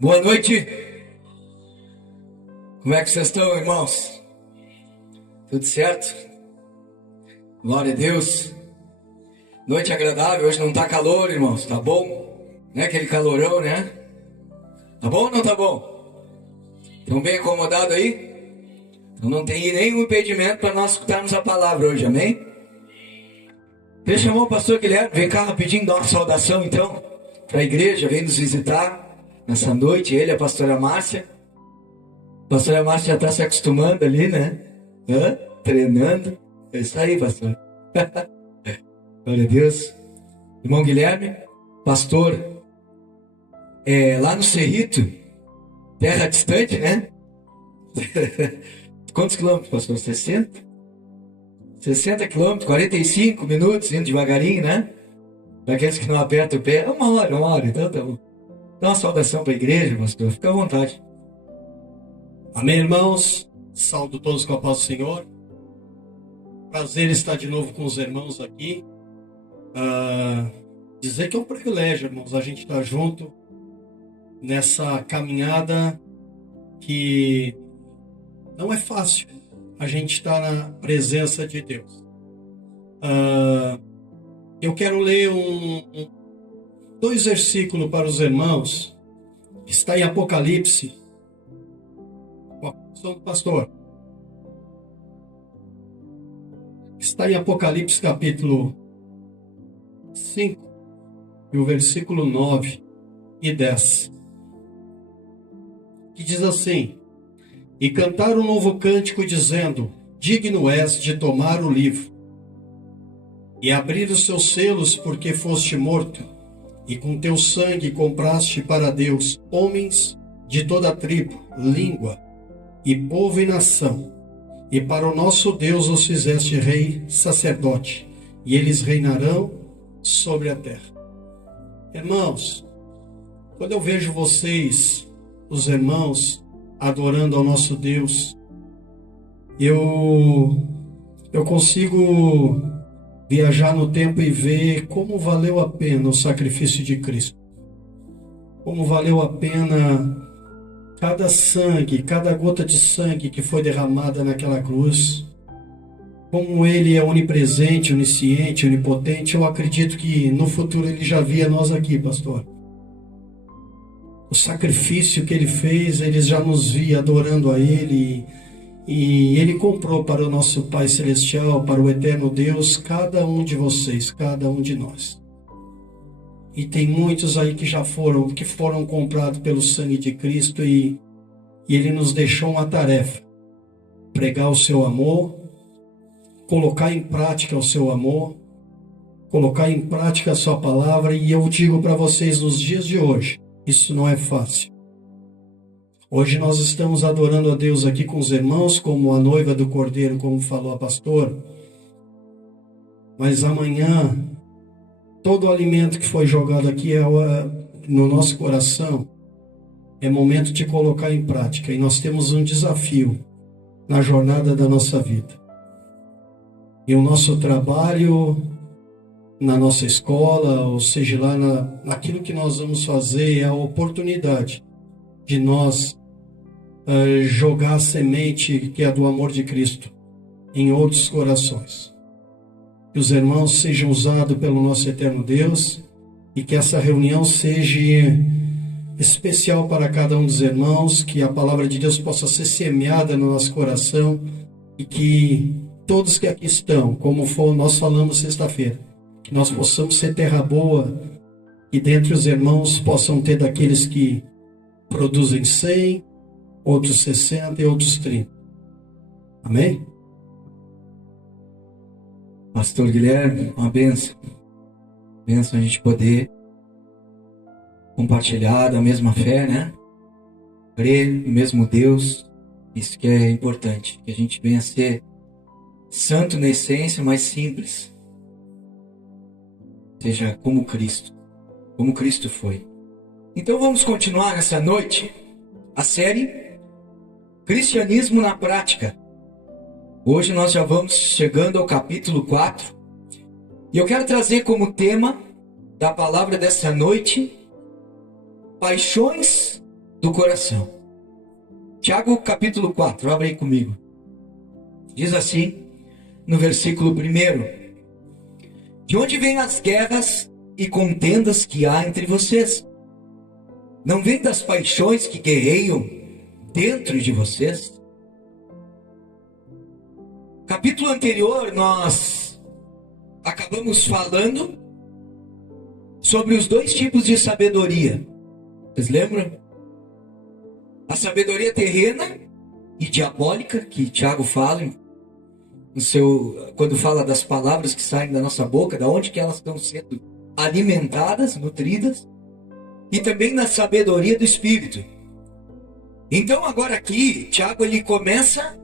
Boa noite. Como é que vocês estão, irmãos? Tudo certo? Glória a Deus. Noite agradável, hoje não tá calor, irmãos, tá bom? Não é aquele calorão, né? Tá bom ou não tá bom? Estão bem acomodados aí? Então não tem nenhum impedimento para nós escutarmos a palavra hoje, amém? Deixa eu chamar o pastor Guilherme, vem cá rapidinho dar uma saudação então para a igreja, vem nos visitar nessa noite, ele e a pastora Márcia. A pastora Márcia já está se acostumando ali, né? Treinando. É isso aí, pastor. Glória a Deus. Irmão Guilherme, pastor, lá no Cerrito, terra distante, né? Quantos quilômetros, pastor? 60? 60 quilômetros, 45 minutos, indo devagarinho, né? Para aqueles que não apertam o pé, uma hora, então tá bom. Dá uma saudação para a igreja, pastor, fica à vontade. Amém, irmãos? Saúdo todos com a paz do Senhor. Prazer estar de novo com os irmãos aqui. Dizer que é um privilégio, irmãos, a gente estar junto nessa caminhada que não é fácil. A gente está na presença de Deus. Eu quero ler dois versículos para os irmãos. Está em Apocalipse. Com a função do pastor. Está em Apocalipse capítulo 5, e o versículo 9 e 10. Que diz assim: E cantaram um novo cântico, dizendo: Digno és de tomar o livro e abrir os seus selos, porque foste morto, e com teu sangue compraste para Deus homens de toda tribo, língua, e povo e nação. E para o nosso Deus os fizeste rei, sacerdote, e eles reinarão sobre a terra. Irmãos, quando eu vejo vocês, os irmãos, adorando ao nosso Deus, eu consigo viajar no tempo e ver como valeu a pena o sacrifício de Cristo. Como valeu a pena cada sangue, cada gota de sangue que foi derramada naquela cruz. Como Ele é onipresente, onisciente, onipotente, eu acredito que no futuro Ele já via nós aqui, pastor. O sacrifício que Ele fez, Ele já nos via adorando a Ele. E Ele comprou para o nosso Pai Celestial, para o eterno Deus, cada um de vocês, cada um de nós. E tem muitos aí que foram comprados pelo sangue de Cristo, e Ele nos deixou uma tarefa: pregar o seu amor, colocar em prática o seu amor, colocar em prática a sua palavra. E eu digo para vocês, nos dias de hoje, isso não é fácil. Hoje nós estamos adorando a Deus aqui com os irmãos, como a noiva do Cordeiro, como falou a pastora. Mas amanhã, todo o alimento que foi jogado aqui no nosso coração, é momento de colocar em prática. E nós temos um desafio na jornada da nossa vida. E o nosso trabalho, na nossa escola, ou seja, lá naquilo que nós vamos fazer, é a oportunidade de nós jogar a semente que é do amor de Cristo em outros corações. Que os irmãos sejam usados pelo nosso eterno Deus, e que essa reunião seja especial para cada um dos irmãos, que a palavra de Deus possa ser semeada no nosso coração, e que todos que aqui estão, como nós falamos sexta-feira, que nós possamos ser terra boa, e dentre os irmãos possam ter daqueles que produzem 100, outros 60 e outros 30. Amém? Pastor Guilherme, uma bênção. Bênção a gente poder compartilhar da mesma fé, né? Crer no mesmo Deus. Isso que é importante. Que a gente venha a ser santo na essência, mas simples. Seja como Cristo foi. Então vamos continuar nessa noite a série Cristianismo na Prática. Hoje nós já vamos chegando ao capítulo 4. E eu quero trazer como tema da palavra dessa noite: paixões do coração. Tiago capítulo 4, abre aí comigo. Diz assim, no versículo 1: de onde vêm as guerras e contendas que há entre vocês? Não vem das paixões que guerreiam dentro de vocês? Capítulo anterior, nós acabamos falando sobre os dois tipos de sabedoria. Vocês lembram? A sabedoria terrena e diabólica, que Tiago fala quando fala das palavras que saem da nossa boca, da onde que elas estão sendo alimentadas, nutridas, e também na sabedoria do Espírito. Então agora aqui, Tiago ele começa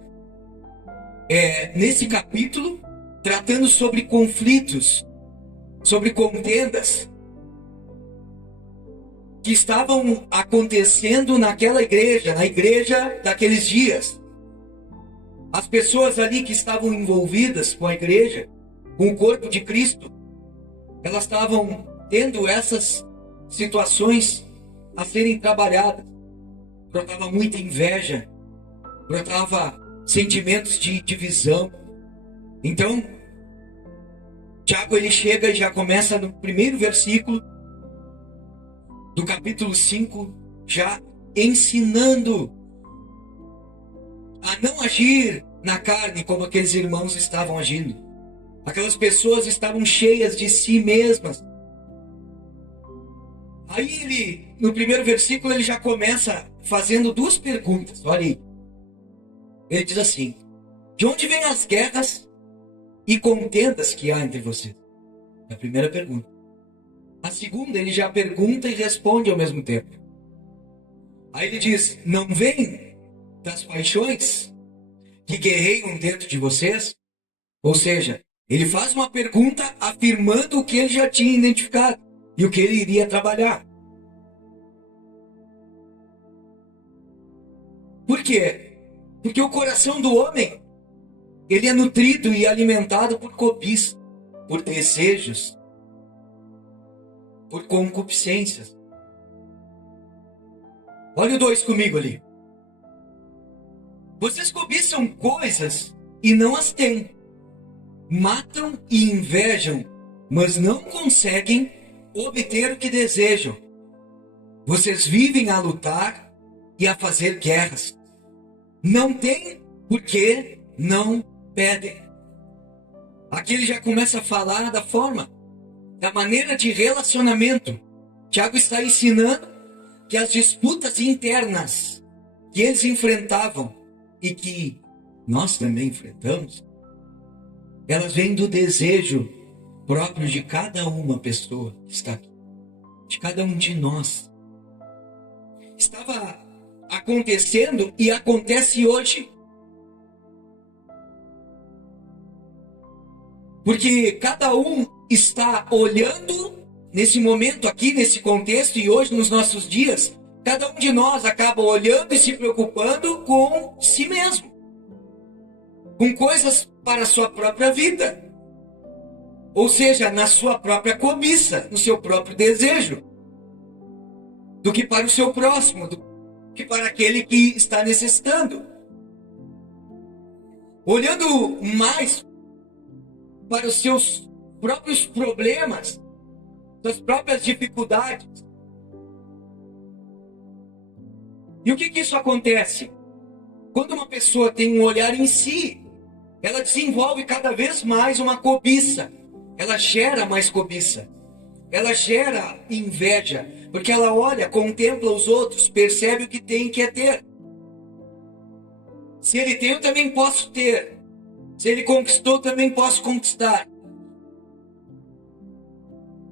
nesse capítulo tratando sobre conflitos, sobre contendas que estavam acontecendo naquela igreja, na igreja daqueles dias. As pessoas ali que estavam envolvidas com a igreja, com o corpo de Cristo, elas estavam tendo essas situações a serem trabalhadas. Brotava muita inveja, brotava sentimentos de divisão. Então, Tiago ele chega e já começa no primeiro versículo do capítulo 5, já ensinando a não agir na carne como aqueles irmãos estavam agindo. Aquelas pessoas estavam cheias de si mesmas. Aí ele, no primeiro versículo, ele já começa fazendo duas perguntas. Olha aí. Ele diz assim: de onde vêm as guerras e contendas que há entre vocês? É a primeira pergunta. A segunda, ele já pergunta e responde ao mesmo tempo. Aí ele diz: não vem das paixões que guerreiam dentro de vocês? Ou seja, ele faz uma pergunta afirmando o que ele já tinha identificado e o que ele iria trabalhar. Por quê? Porque o coração do homem, ele é nutrido e alimentado por cobiça, por desejos, por concupiscências. Olha o 2 comigo ali. Vocês cobiçam coisas e não as têm. Matam e invejam, mas não conseguem obter o que desejam. Vocês vivem a lutar e a fazer guerras. Não têm porque não pedem. Aqui ele já começa a falar da maneira de relacionamento. Tiago está ensinando que as disputas internas que eles enfrentavam e que nós também enfrentamos, elas vêm do desejo próprio de cada uma pessoa que está aqui, de cada um de nós. Estava acontecendo e acontece hoje. Porque cada um está olhando nesse momento aqui, nesse contexto, e hoje nos nossos dias, cada um de nós acaba olhando e se preocupando com si mesmo, com coisas para a sua própria vida, ou seja, na sua própria cobiça, no seu próprio desejo, do que para o seu próximo, do que para aquele que está necessitando, olhando mais para os seus próprios problemas, suas próprias dificuldades. E o que isso acontece? Quando uma pessoa tem um olhar em si, ela desenvolve cada vez mais uma cobiça. Ela gera mais cobiça. Ela gera inveja, porque ela olha, contempla os outros, percebe o que tem e quer ter. Se ele tem, eu também posso ter. Se ele conquistou, também posso conquistar.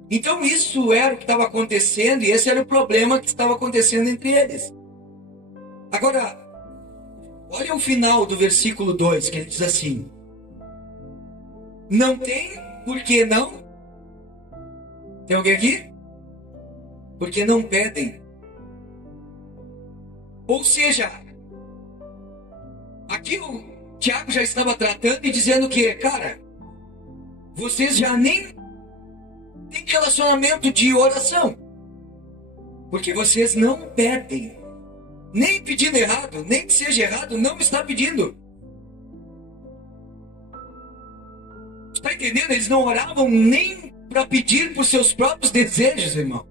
Então isso era o que estava acontecendo, e esse era o problema que estava acontecendo entre eles. Agora, olha o final do versículo 2, que ele diz assim: não tem, por que não? Tem alguém aqui? Porque não pedem. Ou seja, aqui o Tiago já estava tratando e dizendo que, cara, vocês já nem têm relacionamento de oração, porque vocês não pedem. nem pedindo errado, nem que seja errado, não está pedindo. Está entendendo? Eles não oravam nem para pedir por seus próprios desejos, irmão.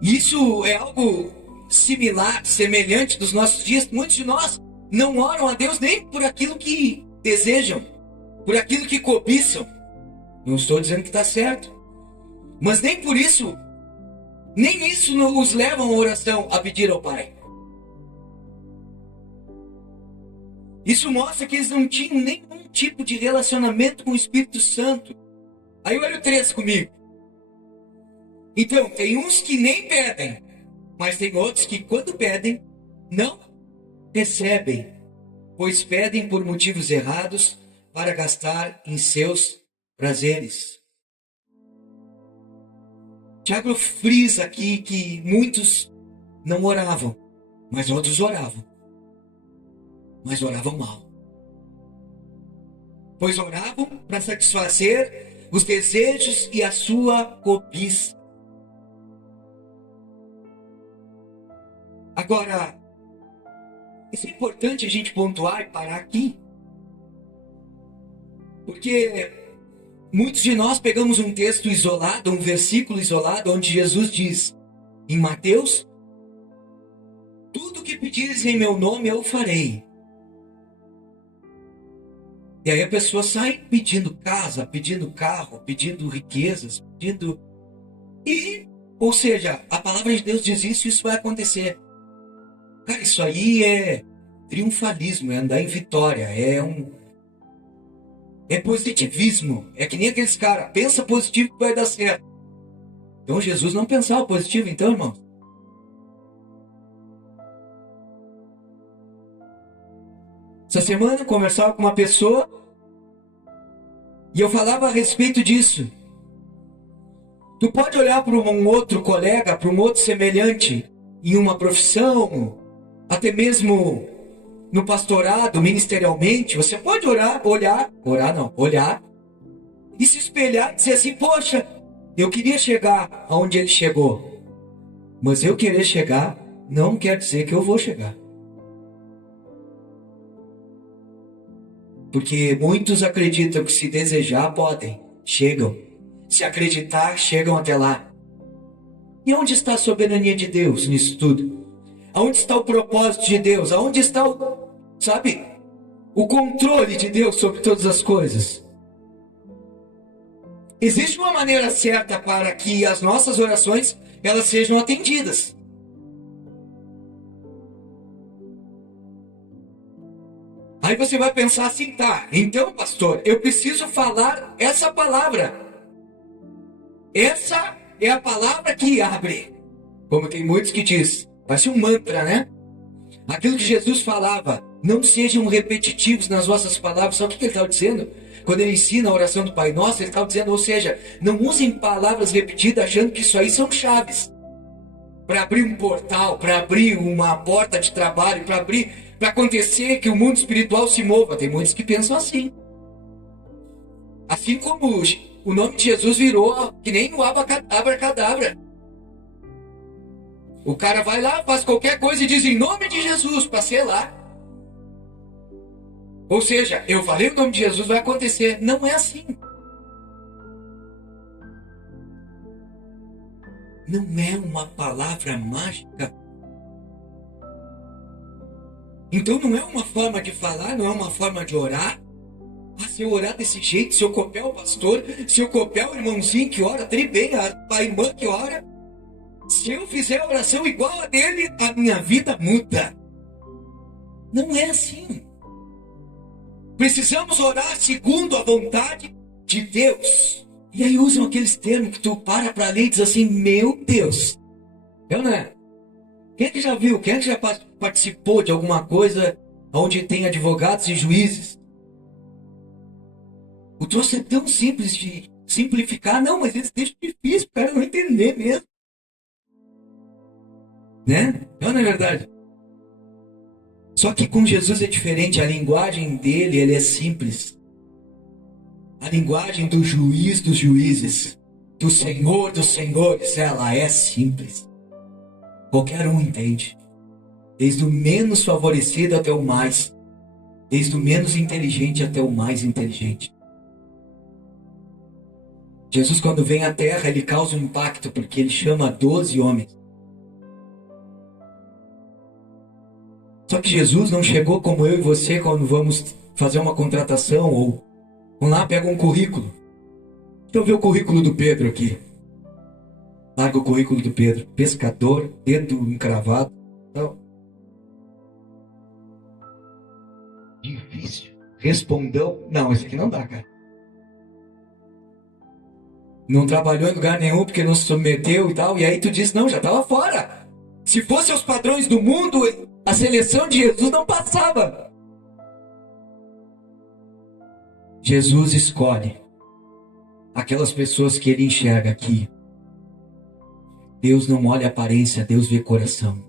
Isso é algo similar, semelhante dos nossos dias. Muitos de nós não oram a Deus nem por aquilo que desejam, por aquilo que cobiçam. Não estou dizendo que está certo, mas nem por isso, nem isso os leva a oração, a pedir ao Pai. Isso mostra que eles não tinham nenhum tipo de relacionamento com o Espírito Santo. Aí olha o 3 comigo. Então, tem uns que nem pedem, mas tem outros que quando pedem, não recebem, pois pedem por motivos errados para gastar em seus prazeres. Tiago frisa aqui que muitos não oravam, mas outros oravam. Mas oravam mal. Pois oravam para satisfazer os desejos e a sua cobiça. Agora, isso é importante a gente pontuar e parar aqui. Porque muitos de nós pegamos um texto isolado, um versículo isolado, onde Jesus diz, em Mateus, tudo que pedires em meu nome eu farei. E aí a pessoa sai pedindo casa, pedindo carro, pedindo riquezas, pedindo... Ou seja, a palavra de Deus diz isso e isso vai acontecer. Cara, isso aí é triunfalismo, é andar em vitória, é positivismo. É que nem aqueles caras, pensa positivo que vai dar certo. Então Jesus não pensava positivo, então, irmão. Essa semana eu conversava com uma pessoa e eu falava a respeito disso. Tu pode olhar para um outro colega, para um outro semelhante em uma profissão, até mesmo no pastorado, ministerialmente, você pode olhar e se espelhar e dizer assim, poxa, eu queria chegar aonde ele chegou, mas eu querer chegar não quer dizer que eu vou chegar. Porque muitos acreditam que se desejar, podem, chegam. Se acreditar, chegam até lá. E onde está a soberania de Deus nisso tudo? Aonde está o propósito de Deus? Aonde está o controle de Deus sobre todas as coisas? Existe uma maneira certa para que as nossas orações elas sejam atendidas. Aí você vai pensar assim, tá, então pastor, eu preciso falar essa palavra. Essa é a palavra que abre. Como tem muitos que dizem, parece um mantra, né? Aquilo que Jesus falava, não sejam repetitivos nas vossas palavras. Sabe o que ele estava dizendo? Quando ele ensina a oração do Pai Nosso, ele estava dizendo, ou seja, não usem palavras repetidas achando que isso aí são chaves. Para abrir um portal, para abrir uma porta de trabalho, para acontecer que o mundo espiritual se mova. Tem muitos que pensam assim. Assim como o nome de Jesus virou que nem o abracadabra. O cara vai lá, faz qualquer coisa e diz em nome de Jesus para selar. Ou seja, eu falei o nome de Jesus, vai acontecer. Não é assim. Não é uma palavra mágica. Então não é uma forma de falar, não é uma forma de orar. Se eu orar desse jeito, se eu copiar o pastor, se eu copiar o irmãozinho que ora, tri bem, a irmã que ora, se eu fizer a oração igual a dele, a minha vida muda. Não é assim. Precisamos orar segundo a vontade de Deus. E aí usam aqueles termos que tu para ler e diz assim, meu Deus. Eu não é? Quem é que já viu? Quem é que já participou de alguma coisa onde tem advogados e juízes? O troço é tão simples de simplificar. Não, mas eles deixam difícil para o cara não entender mesmo. Né? Não é verdade? Só que com Jesus é diferente. A linguagem dele, ele é simples. A linguagem do juiz dos juízes, do Senhor dos senhores, ela é simples. Qualquer um entende. Desde o menos favorecido até o mais. Desde o menos inteligente até o mais inteligente. Jesus, quando vem à terra, ele causa um impacto, porque ele chama 12 homens. Só que Jesus não chegou como eu e você quando vamos fazer uma contratação ou vamos lá, pega um currículo. Deixa eu ver o currículo do Pedro aqui. Larga o currículo do Pedro. Pescador, dedo encravado. Não. Difícil. Respondão. Não, esse aqui não dá, cara. Não trabalhou em lugar nenhum porque não se submeteu e tal. E aí tu diz, não, já estava fora. Se fosse aos padrões do mundo, a seleção de Jesus não passava. Jesus escolhe aquelas pessoas que ele enxerga aqui. Deus não olha a aparência, Deus vê coração.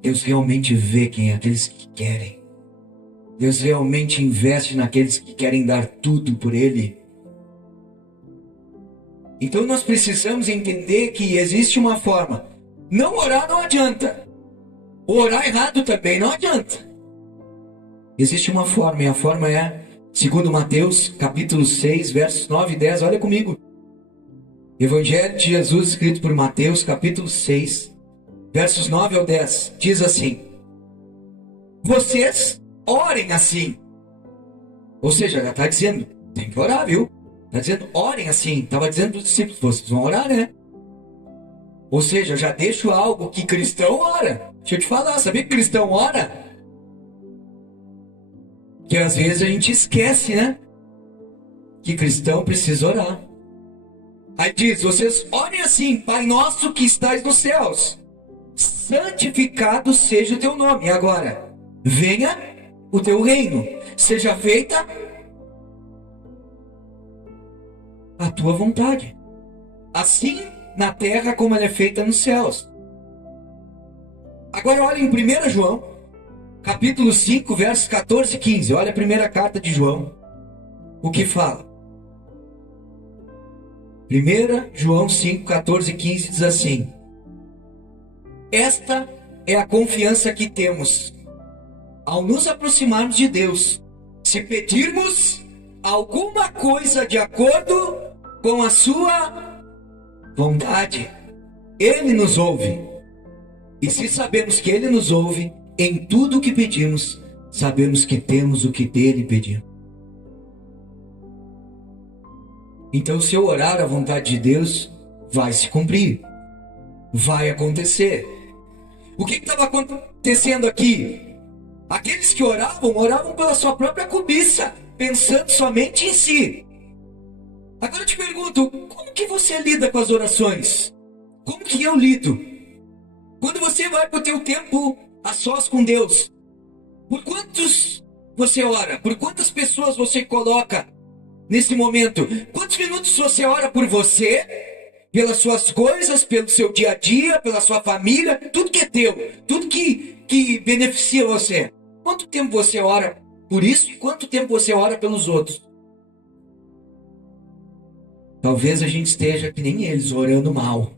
Deus realmente vê quem é aqueles que querem. Deus realmente investe naqueles que querem dar tudo por Ele. Então nós precisamos entender que existe uma forma. Não orar não adianta. Orar errado também não adianta. Existe uma forma, e a forma é, segundo Mateus, capítulo 6, versos 9 e 10. Olha comigo. Evangelho de Jesus, escrito por Mateus, capítulo 6, versos 9 ao 10. Diz assim: vocês orem assim. Ou seja, já está dizendo, tem que orar, viu? Está dizendo, orem assim. Estava dizendo para os discípulos, vocês vão orar, né? Ou seja, já deixo algo que cristão ora. Deixa eu te falar, sabia que cristão ora? Que às vezes a gente esquece, né? Que cristão precisa orar. Aí diz, vocês orem assim: Pai nosso que estais nos céus, santificado seja o teu nome. E agora, venha o teu reino, seja feita a tua vontade, assim na terra como ela é feita nos céus. Agora olha em 1 João, capítulo 5, versos 14 e 15. Olha a primeira carta de João, o que fala. 1 João 5, 14 e 15 diz assim: esta é a confiança que temos ao nos aproximarmos de Deus, se pedirmos alguma coisa de acordo com a sua vontade. Ele nos ouve. E se sabemos que Ele nos ouve, em tudo o que pedimos, sabemos que temos o que dele pedimos. Então, se eu orar a vontade de Deus, vai se cumprir. Vai acontecer. O que estava acontecendo aqui? Aqueles que oravam pela sua própria cobiça, pensando somente em si. Agora eu te pergunto, como que você lida com as orações? Como que eu lido? Quando você vai para o teu tempo a sós com Deus, por quantos você ora? Por quantas pessoas você coloca nesse momento? Quantos minutos você ora por você, pelas suas coisas, pelo seu dia a dia, pela sua família, tudo que é teu, tudo que beneficia você? Quanto tempo você ora por isso e quanto tempo você ora pelos outros? Talvez a gente esteja que nem eles, orando mal,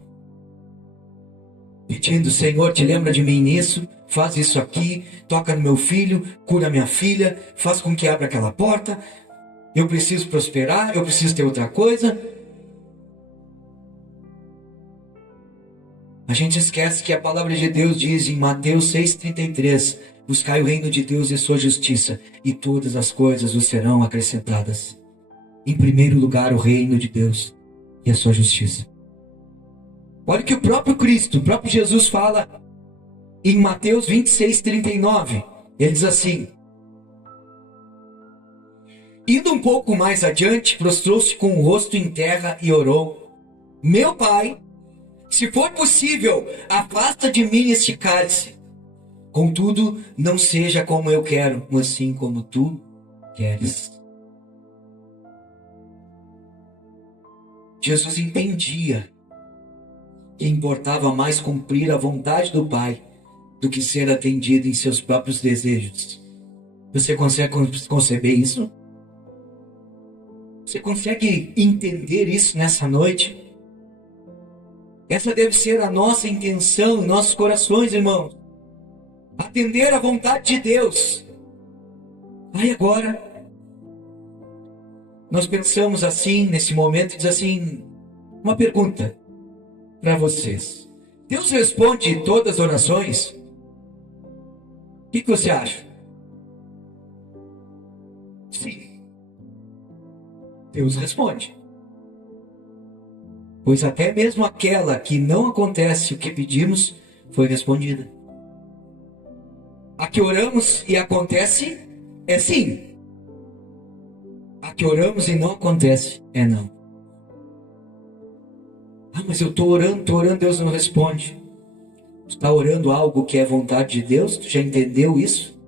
pedindo: Senhor, te lembra de mim nisso, faz isso aqui, toca no meu filho, cura minha filha, faz com que abra aquela porta, eu preciso prosperar, eu preciso ter outra coisa. A gente esquece que a palavra de Deus diz em Mateus 6,33: buscai o reino de Deus e sua justiça, e todas as coisas vos serão acrescentadas. Em primeiro lugar, o reino de Deus e a sua justiça. Olha o que o próprio Cristo, o próprio Jesus fala em Mateus 26,39. Ele diz assim: indo um pouco mais adiante, prostrou-se com o rosto em terra e orou: meu Pai, se for possível, afasta de mim este cálice. Contudo, não seja como eu quero, mas sim como tu queres. Jesus entendia que importava mais cumprir a vontade do Pai do que ser atendido em seus próprios desejos. Você consegue conceber isso? Você consegue entender isso nessa noite? Essa deve ser a nossa intenção em nossos corações, irmãos. Atender à vontade de Deus. Aí agora, nós pensamos assim, nesse momento, e diz assim, uma pergunta para vocês. Deus responde todas as orações? O que você acha? Sim. Deus responde. Pois até mesmo aquela que não acontece o que pedimos, foi respondida. A que oramos e acontece, é sim. A que oramos e não acontece, é não. Ah, mas eu estou orando, Deus não responde. Tu está orando algo que é vontade de Deus? Tu já entendeu isso?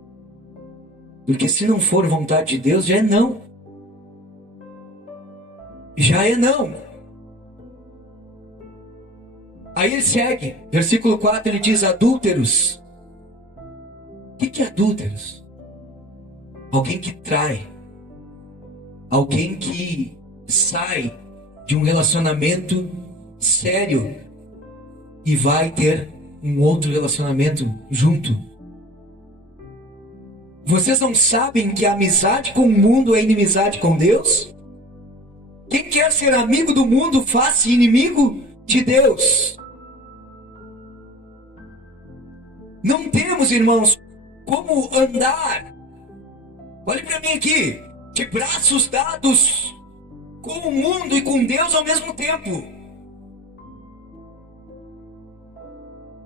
Porque se não for vontade de Deus, já é não. Já é não. Aí ele segue, versículo 4, ele diz, adúlteros. O que é adúlteros? Alguém que trai. Alguém que sai de um relacionamento sério e vai ter um outro relacionamento junto. Vocês não sabem que a amizade com o mundo é inimizade com Deus? Quem quer ser amigo do mundo, faz-se inimigo de Deus. Não temos, irmãos, como andar, olhe para mim aqui, de braços dados com o mundo e com Deus ao mesmo tempo.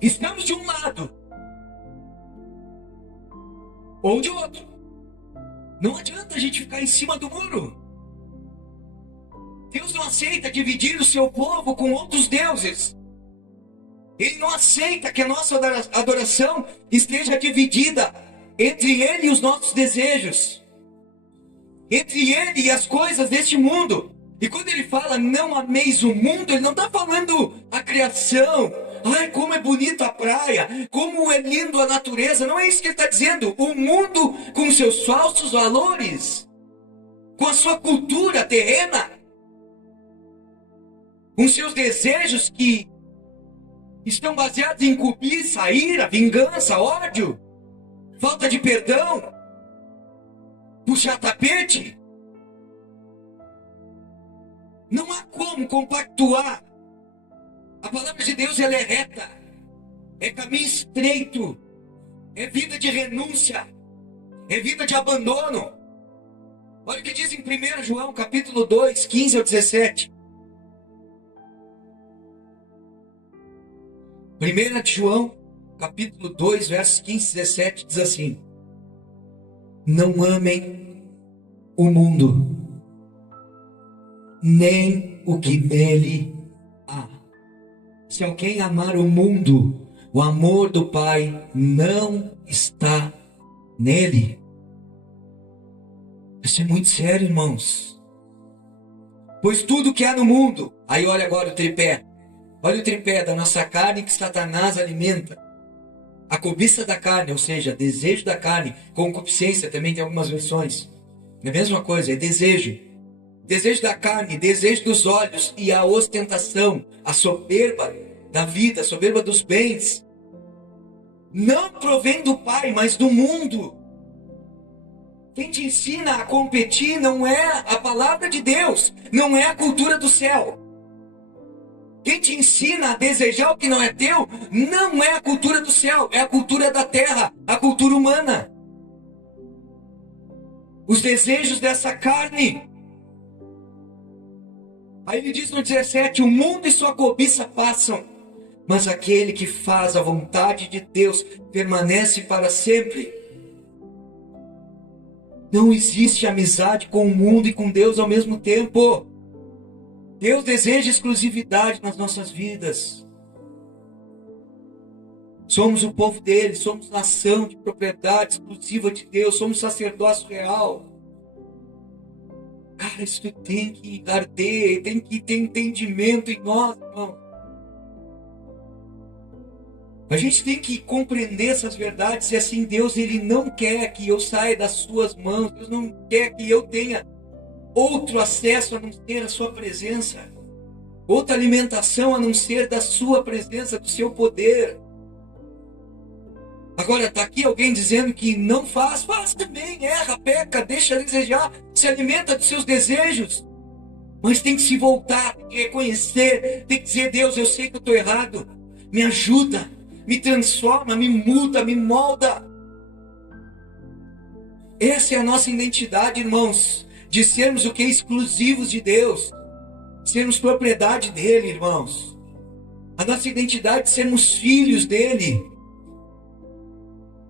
Estamos de um lado ou de outro. Não adianta a gente ficar em cima do muro. Deus não aceita dividir o seu povo com outros deuses. Ele não aceita que a nossa adoração esteja dividida entre Ele e os nossos desejos, entre Ele e as coisas deste mundo. E quando Ele fala não ameis o mundo, Ele não está falando a criação. Ai, como é bonita a praia, como é lindo a natureza. Não é isso que Ele está dizendo. O mundo com seus falsos valores, com a sua cultura terrena, com seus desejos que estão baseados em cobiça, ira, vingança, ódio, falta de perdão, puxar tapete. Não há como compactuar. A palavra de Deus, ela é reta, é caminho estreito, é vida de renúncia, é vida de abandono. Olha o que diz em 1 João, capítulo 2, 15 ao 17. 1 João, capítulo 2, versos 15 e 17, diz assim: não amem o mundo, nem o que nele há. Se alguém amar o mundo, o amor do Pai não está nele. Isso é muito sério, irmãos. Pois tudo que há no mundo, aí olha agora o tripé. Olha o tripé da nossa carne que Satanás alimenta. A cobiça da carne, ou seja, desejo da carne, concupiscência, também tem algumas versões. É a mesma coisa, é desejo. Desejo da carne, desejo dos olhos e a ostentação, a soberba da vida, a soberba dos bens. Não provém do Pai, mas do mundo. Quem te ensina a competir não é a palavra de Deus, não é a cultura do céu. Quem te ensina a desejar o que não é teu, não é a cultura do céu, é a cultura da terra, a cultura humana. Os desejos dessa carne. Aí ele diz no 17, o mundo e sua cobiça passam, mas aquele que faz a vontade de Deus permanece para sempre. Não existe amizade com o mundo e com Deus ao mesmo tempo. Deus deseja exclusividade nas nossas vidas. Somos o povo dele, somos nação de propriedade exclusiva de Deus, somos sacerdócio real. Cara, isso tem que arder, tem que ter entendimento em nós, irmão. A gente tem que compreender essas verdades e assim Deus, Ele não quer que eu saia das suas mãos, Deus não quer que eu tenha outro acesso a não ter a sua presença. outra alimentação a não ser da sua presença, do seu poder. Agora está aqui alguém dizendo que não faz também, erra, peca, deixa de desejar, se alimenta dos seus desejos. Mas tem que se voltar, tem que reconhecer, tem que dizer: Deus, eu sei que eu estou errado, me ajuda, me transforma, me muda, me molda. Essa é a nossa identidade, irmãos, de sermos o que? Exclusivos de Deus, sermos propriedade dele, irmãos. A nossa identidade de sermos filhos dele.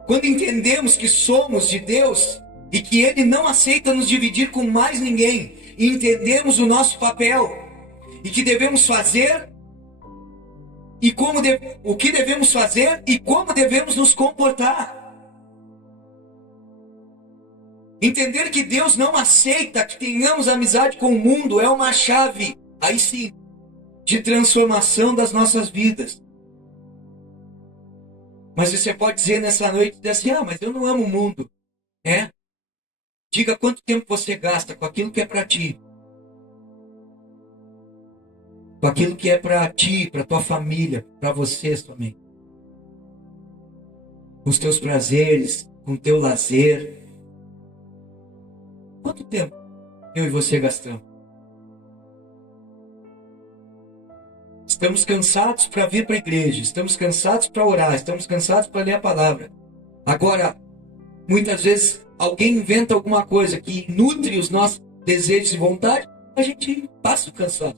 Quando entendemos que somos de Deus e que ele não aceita nos dividir com mais ninguém, e entendemos o nosso papel e que devemos fazer e o que devemos fazer e como devemos nos comportar. Entender que Deus não aceita que tenhamos amizade com o mundo é uma chave, aí sim, de transformação das nossas vidas. Mas você pode dizer nessa noite assim: mas eu não amo o mundo. Diga quanto tempo você gasta com aquilo que é para ti. Com aquilo que é para ti, para tua família, para você somente. Com os teus prazeres, com o teu lazer. Quanto tempo eu e você gastamos? Estamos cansados para vir para a igreja, estamos cansados para orar, estamos cansados para ler a palavra. Agora, muitas vezes alguém inventa alguma coisa que nutre os nossos desejos e vontade, a gente passa o cansaço.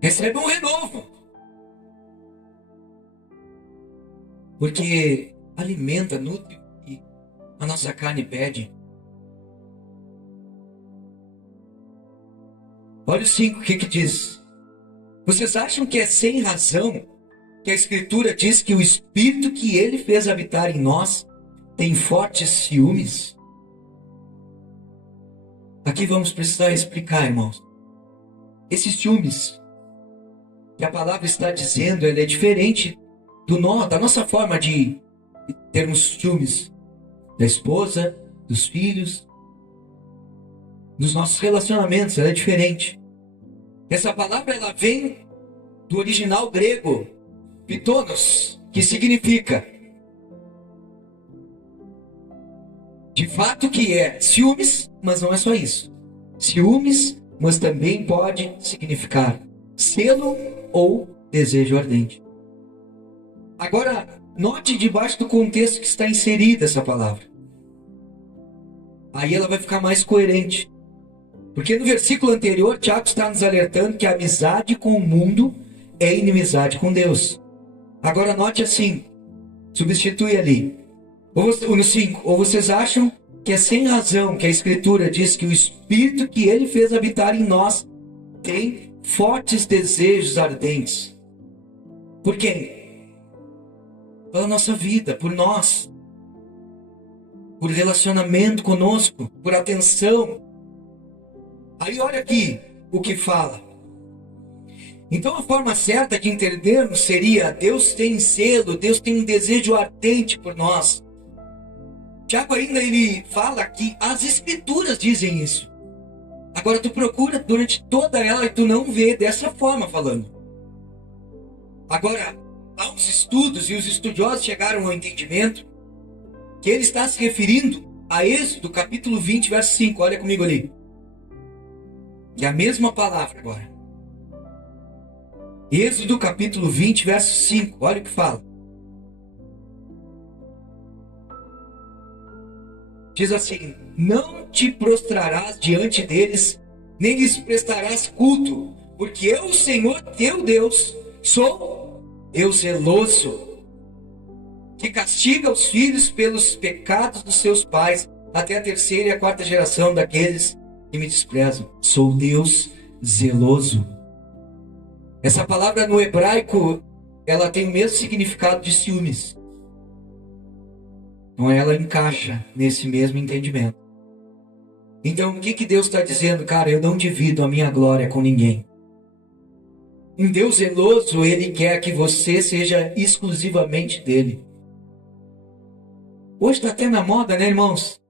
Recebe um renovo. Porque alimenta, nutre e a nossa carne pede. Olha o 5, o que diz? Vocês acham que é sem razão que a Escritura diz que o Espírito que Ele fez habitar em nós tem fortes ciúmes? Aqui vamos precisar explicar, irmãos. Esses ciúmes que a palavra está dizendo, ele é diferente da nossa forma de termos ciúmes da esposa, dos filhos, dos nossos relacionamentos. Ela é diferente. Essa palavra ela vem do original grego pitonos, que significa de fato que é ciúmes, mas não é só isso. Ciúmes, mas também pode significar selo ou desejo ardente. Agora, note debaixo do contexto que está inserida essa palavra. Aí ela vai ficar mais coerente. Porque no versículo anterior, Tiago está nos alertando que a amizade com o mundo é inimizade com Deus. Agora note assim, substitui ali. No 5, ou vocês acham que é sem razão que a Escritura diz que o Espírito que Ele fez habitar em nós tem fortes desejos ardentes? Por quem? Pela nossa vida, por nós. Por relacionamento conosco, por atenção. Aí olha aqui o que fala. Então a forma certa de entendermos seria: Deus tem zelo, Deus tem um desejo ardente por nós. Tiago ainda ele fala que as Escrituras dizem isso. Agora tu procura durante toda ela e tu não vê dessa forma falando. Agora, há uns estudos e os estudiosos chegaram ao entendimento que ele está se referindo a Êxodo capítulo 20, verso 5. Olha comigo ali. Que é a mesma palavra agora. Êxodo capítulo 20, verso 5. Olha o que fala. Diz assim: não te prostrarás diante deles, nem lhes prestarás culto, porque eu, o Senhor teu Deus, sou Deus zeloso, que castiga os filhos pelos pecados dos seus pais, até a terceira e a quarta geração daqueles que me desprezam. Sou Deus zeloso. Essa palavra no hebraico, ela tem o mesmo significado de ciúmes. Então ela encaixa nesse mesmo entendimento. Então o que Deus está dizendo? Cara, eu não divido a minha glória com ninguém. Um Deus zeloso, Ele quer que você seja exclusivamente dele. Hoje está até na moda, né, irmãos?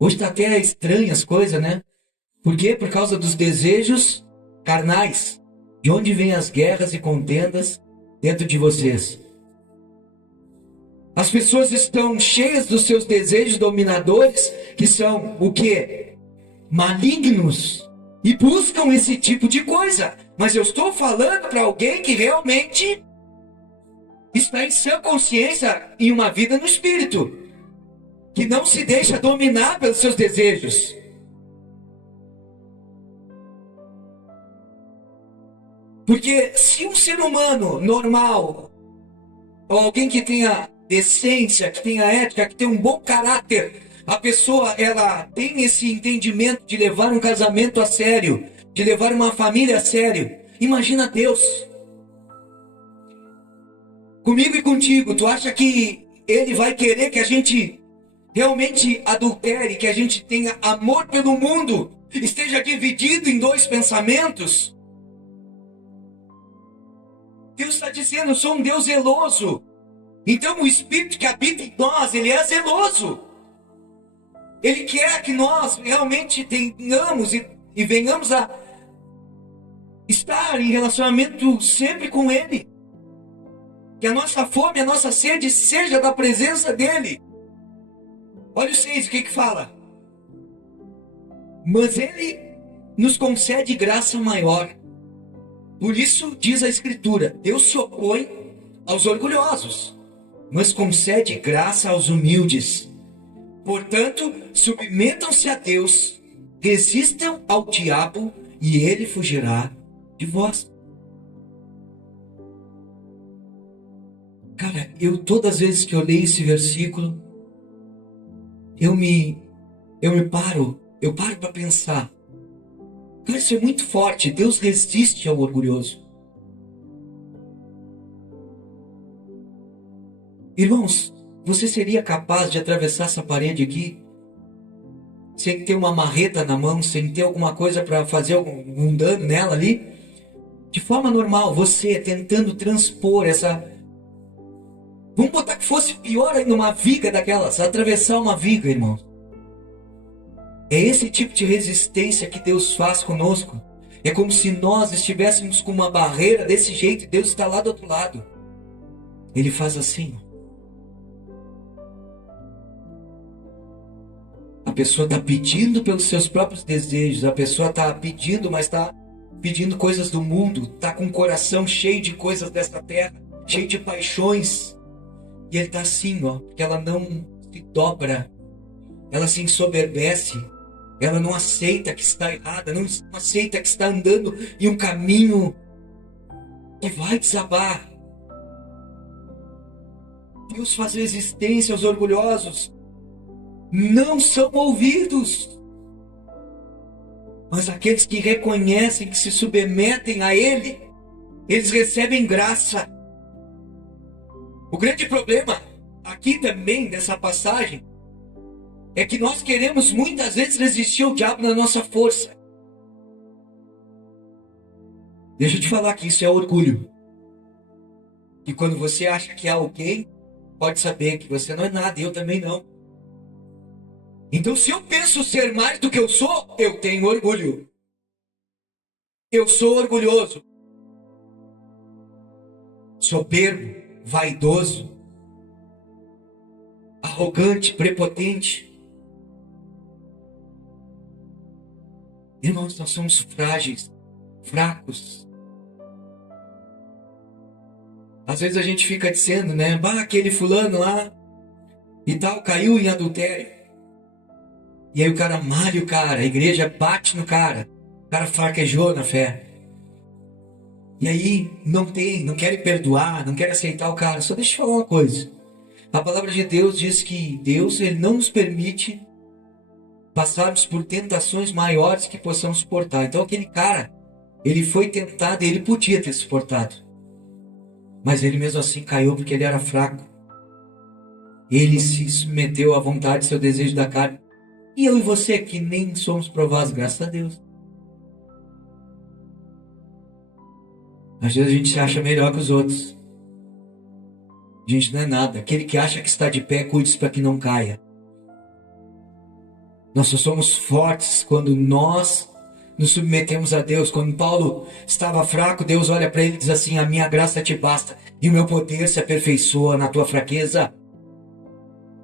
Hoje está até estranho as coisas, né? Por quê? Por causa dos desejos carnais. De onde vêm as guerras e contendas dentro de vocês? As pessoas estão cheias dos seus desejos dominadores, que são o quê? Malignos. E buscam esse tipo de coisa. Mas eu estou falando para alguém que realmente está em sã consciência em uma vida no Espírito. Que não se deixa dominar pelos seus desejos. Porque se um ser humano normal, ou alguém que tenha decência, que tenha ética, que tenha um bom caráter, a pessoa ela tem esse entendimento de levar um casamento a sério, de levar uma família a sério. Imagina Deus. Comigo e contigo, tu acha que Ele vai querer que a gente realmente adultere, que a gente tenha amor pelo mundo, esteja dividido em dois pensamentos? Deus está dizendo, eu sou um Deus zeloso. Então o Espírito que habita em nós, ele é zeloso. Ele quer que nós realmente tenhamos e venhamos a estar em relacionamento sempre com Ele. Que a nossa fome, a nossa sede seja da presença dEle. Olha o 6, o que fala? Mas Ele nos concede graça maior. Por isso diz a Escritura, Deus se opõe aos orgulhosos, mas concede graça aos humildes. Portanto, submetam-se a Deus, resistam ao diabo e ele fugirá de vós. Cara, todas as vezes que eu leio esse versículo, eu paro para pensar. Cara, isso é muito forte. Deus resiste ao orgulhoso. Irmãos, você seria capaz de atravessar essa parede aqui sem ter uma marreta na mão, sem ter alguma coisa para fazer algum dano nela ali? De forma normal, você tentando transpor essa... Vamos botar que fosse pior ainda uma viga daquelas, atravessar uma viga, irmãos. É esse tipo de resistência que Deus faz conosco. É como se nós estivéssemos com uma barreira desse jeito e Deus está lá do outro lado. Ele faz assim. A pessoa está pedindo pelos seus próprios desejos. A pessoa está pedindo, mas está pedindo coisas do mundo. Está com o coração cheio de coisas desta terra. Cheio de paixões. E ele está assim, ó. Porque ela não se dobra. Ela se ensoberbece. Ela não aceita que está errada, não aceita que está andando em um caminho que vai desabar. Deus faz resistência aos orgulhosos. Não são ouvidos. Mas aqueles que reconhecem, que se submetem a Ele, eles recebem graça. O grande problema aqui também dessa passagem é que nós queremos muitas vezes resistir ao diabo na nossa força. Deixa eu te falar que isso é orgulho. E quando você acha que é alguém, pode saber que você não é nada, e eu também não. Então se eu penso ser mais do que eu sou, eu tenho orgulho. Eu sou orgulhoso. Soberbo, vaidoso, arrogante, prepotente. Irmãos, nós somos frágeis, fracos. Às vezes a gente fica dizendo, né? Aquele fulano lá e tal, caiu em adultério. E aí o cara malha o cara, a igreja bate no cara. O cara fraquejou na fé. E aí não quer perdoar, não quer aceitar o cara. Só deixa eu falar uma coisa. A palavra de Deus diz que Deus ele não nos permite passarmos por tentações maiores que possamos suportar. Então aquele cara, ele foi tentado e ele podia ter suportado. Mas ele mesmo assim caiu porque ele era fraco. Ele se submeteu à vontade, seu desejo da carne. E eu e você que nem somos provados, graças a Deus. Às vezes a gente se acha melhor que os outros. A gente não é nada. Aquele que acha que está de pé, cuide-se para que não caia. Nós só somos fortes quando nós nos submetemos a Deus. Quando Paulo estava fraco, Deus olha para ele e diz assim: a minha graça te basta e o meu poder se aperfeiçoa na tua fraqueza.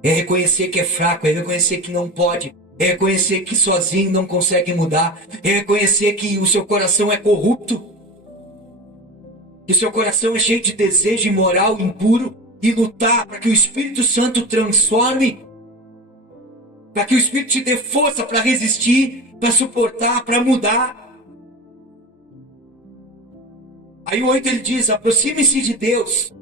É reconhecer que é fraco, é reconhecer que não pode, é reconhecer que sozinho não consegue mudar, é reconhecer que o seu coração é corrupto, que o seu coração é cheio de desejo imoral, impuro, e lutar para que o Espírito Santo transforme, para que o Espírito te dê força para resistir, para suportar, para mudar. Aí o 8 ele diz: aproxime-se de Deus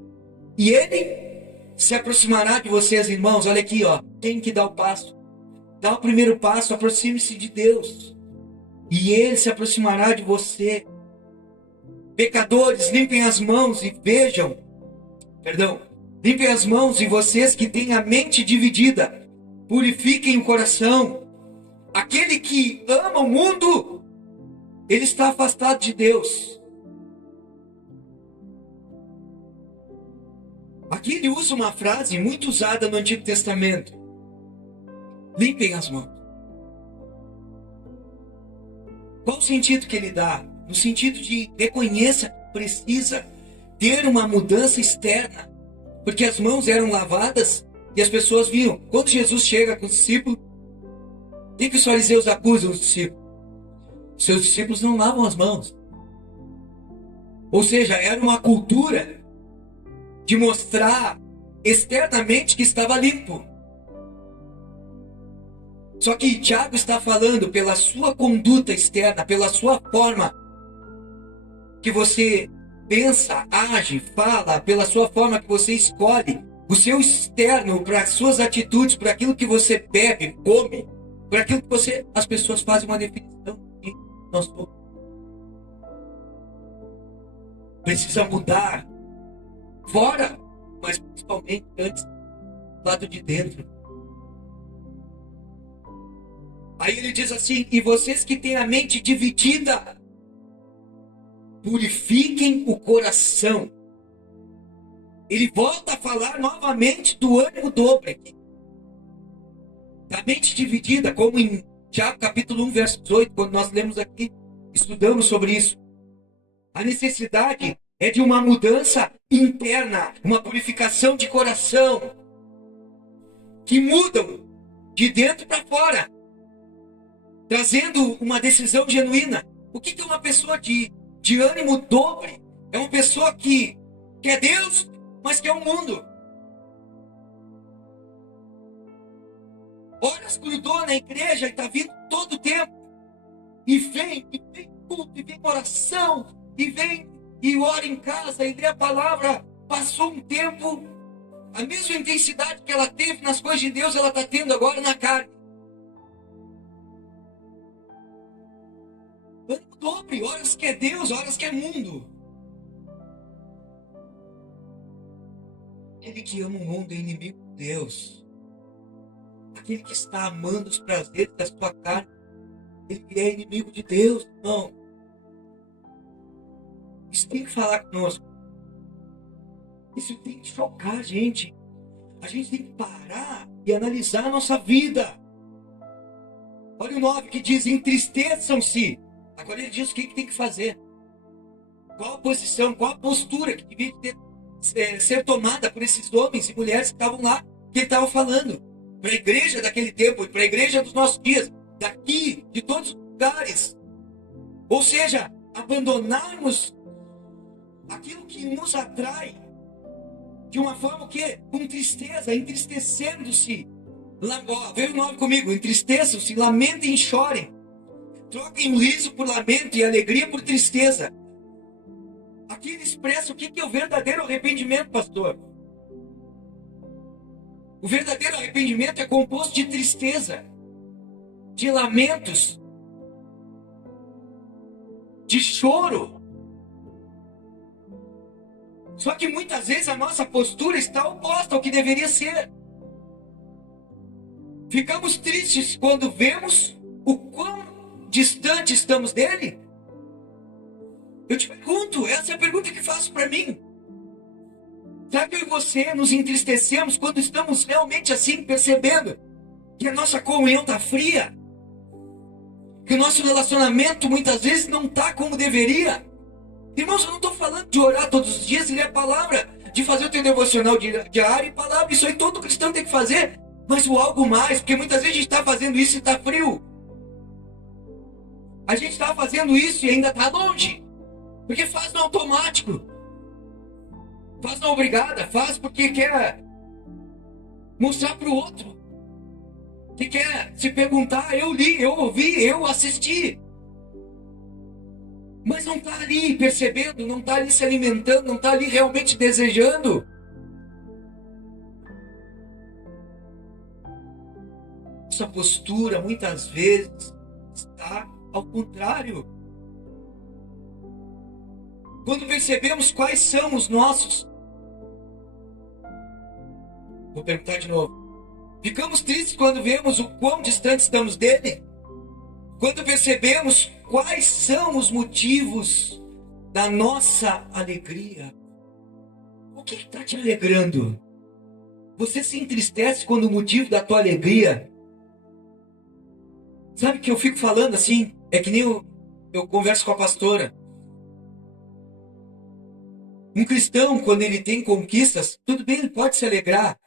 e Ele se aproximará de vocês, irmãos. Olha aqui, ó, tem que dar o passo. Dá o primeiro passo, aproxime-se de Deus e Ele se aproximará de você. Pecadores, limpem as mãos e vejam, limpem as mãos, e vocês que têm a mente dividida, purifiquem o coração. Aquele que ama o mundo, ele está afastado de Deus. Aqui ele usa uma frase muito usada no Antigo Testamento: limpem as mãos. Qual o sentido que ele dá? No sentido de reconheça que precisa ter uma mudança externa, porque as mãos eram lavadas e as pessoas viam. Quando Jesus chega com os discípulos, o que os fariseus acusam os discípulos? Seus discípulos não lavam as mãos. Ou seja, era uma cultura de mostrar externamente que estava limpo. Só que Tiago está falando pela sua conduta externa, pela sua forma que você pensa, age, fala, pela sua forma que você escolhe, o seu externo, para as suas atitudes, para aquilo que você bebe, come, para aquilo que você... As pessoas fazem uma definição de nós somos. Precisa mudar fora, mas principalmente antes, do lado de dentro. Aí ele diz assim: e vocês que têm a mente dividida, purifiquem o coração. Ele volta a falar novamente do ânimo dobre aqui. Da mente dividida, como em Tiago capítulo 1, verso 18, quando nós lemos aqui, estudamos sobre isso. A necessidade é de uma mudança interna, uma purificação de coração, que mudam de dentro para fora, trazendo uma decisão genuína. O que é uma pessoa de ânimo dobre? É uma pessoa que quer Deus, mas quer o mundo. Horas grudou na igreja e está vindo todo o tempo. E vem culto, e vem oração, e vem e ora em casa, e lê a palavra. Passou um tempo, a mesma intensidade que ela teve nas coisas de Deus, ela está tendo agora na carne. Ânimo dobre, horas que é Deus, horas que é mundo. Aquele que ama o mundo é inimigo de Deus. Aquele que está amando os prazeres da sua carne, ele é inimigo de Deus, irmão. Isso tem que falar conosco. Isso tem que chocar a gente. A gente tem que parar e analisar a nossa vida. Olha o 9 que diz: entristeçam-se. Agora ele diz o que tem que fazer. Qual a posição, qual a postura que devia ser tomada por esses homens e mulheres que estavam lá, que ele estava falando. Para a igreja daquele tempo e para a igreja dos nossos dias, daqui, de todos os lugares. Ou seja, abandonarmos aquilo que nos atrai de uma forma que com tristeza, entristecendo-se. Veio o 9 comigo: entristeçam-se, lamentem e chorem. Troquem o riso por lamento e alegria por tristeza. Aqui ele expressa o que é o verdadeiro arrependimento, pastor. O verdadeiro arrependimento é composto de tristeza, de lamentos, de choro. Só que muitas vezes a nossa postura está oposta ao que deveria ser. Ficamos tristes quando vemos o quão distante estamos dele. Eu te pergunto, essa é a pergunta que faço para mim. Será que eu e você nos entristecemos quando estamos realmente assim, percebendo que a nossa comunhão está fria? que o nosso relacionamento muitas vezes não está como deveria. Irmãos, eu não estou falando de orar todos os dias e ler a palavra, de fazer o teu devocional diário e palavra. Isso aí todo cristão tem que fazer. Mas o algo mais, porque muitas vezes a gente está fazendo isso e está frio. A gente está fazendo isso e ainda está longe. Porque faz no automático. Faz na obrigada. Faz porque quer mostrar para o outro. Que quer se perguntar, eu li, eu ouvi, eu assisti. Mas não está ali percebendo, não está ali se alimentando, não está ali realmente desejando. Essa postura muitas vezes está ao contrário. Quando percebemos quais são os nossos... Vou perguntar de novo. Ficamos tristes quando vemos o quão distante estamos dele? Quando percebemos quais são os motivos da nossa alegria? O que está te alegrando? Você se entristece quando o motivo da tua alegria... Sabe que eu fico falando assim? É que nem eu converso com a pastora. Um cristão, quando ele tem conquistas, tudo bem, ele pode se alegrar.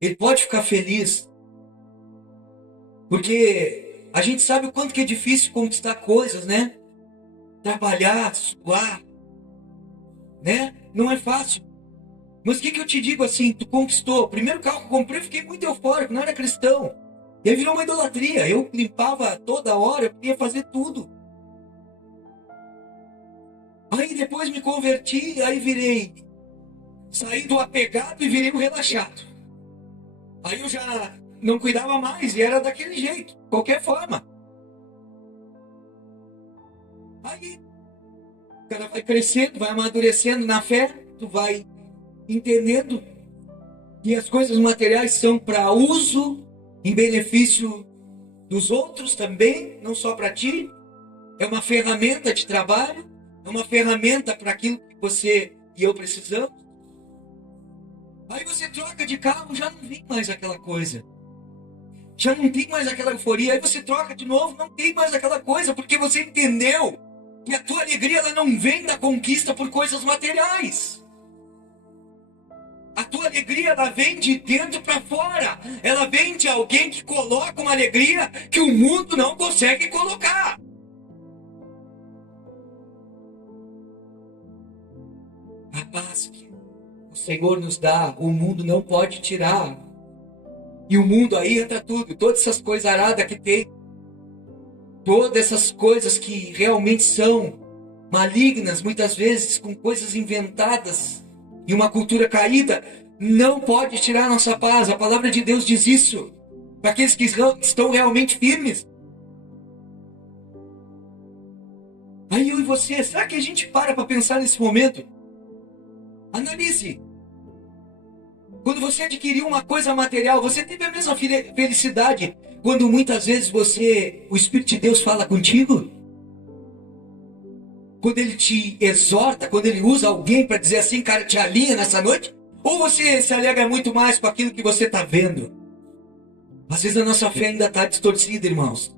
Ele pode ficar feliz. Porque a gente sabe o quanto que é difícil conquistar coisas, né? Trabalhar, suar, né? Não é fácil. Mas o que eu te digo assim? Tu conquistou. O primeiro carro que eu comprei, eu fiquei muito eufórico, não era cristão. E aí virou uma idolatria. Eu limpava toda hora, eu queria fazer tudo. Aí depois me converti, aí saí do apegado e virei um relaxado. Aí eu já não cuidava mais e era daquele jeito, qualquer forma. Aí o cara vai crescendo, vai amadurecendo na fé, tu vai entendendo que as coisas materiais são para uso, em benefício dos outros também, não só para ti. É uma ferramenta de trabalho, é uma ferramenta para aquilo que você e eu precisamos. Aí você troca de carro, já não vem mais aquela coisa. Já não tem mais aquela euforia. Aí você troca de novo, não tem mais aquela coisa, porque você entendeu que a tua alegria ela não vem da conquista por coisas materiais. A tua alegria ela vem de dentro para fora. Ela vem de alguém que coloca uma alegria que o mundo não consegue colocar. A paz que o Senhor nos dá, o mundo não pode tirar. E o mundo aí entra tudo, todas essas coisas aradas que tem, todas essas coisas que realmente são malignas, muitas vezes com coisas inventadas, e uma cultura caída, não pode tirar a nossa paz. A palavra de Deus diz isso, para aqueles que estão realmente firmes. Aí eu e você, será que a gente para pensar nesse momento? Analise. Quando você adquiriu uma coisa material, você teve a mesma felicidade quando muitas vezes o Espírito de Deus fala contigo? Quando ele te exorta, quando ele usa alguém para dizer assim, cara, te alinha nessa noite? Ou você se alegra muito mais com aquilo que você está vendo? Às vezes a nossa fé ainda está distorcida, irmãos.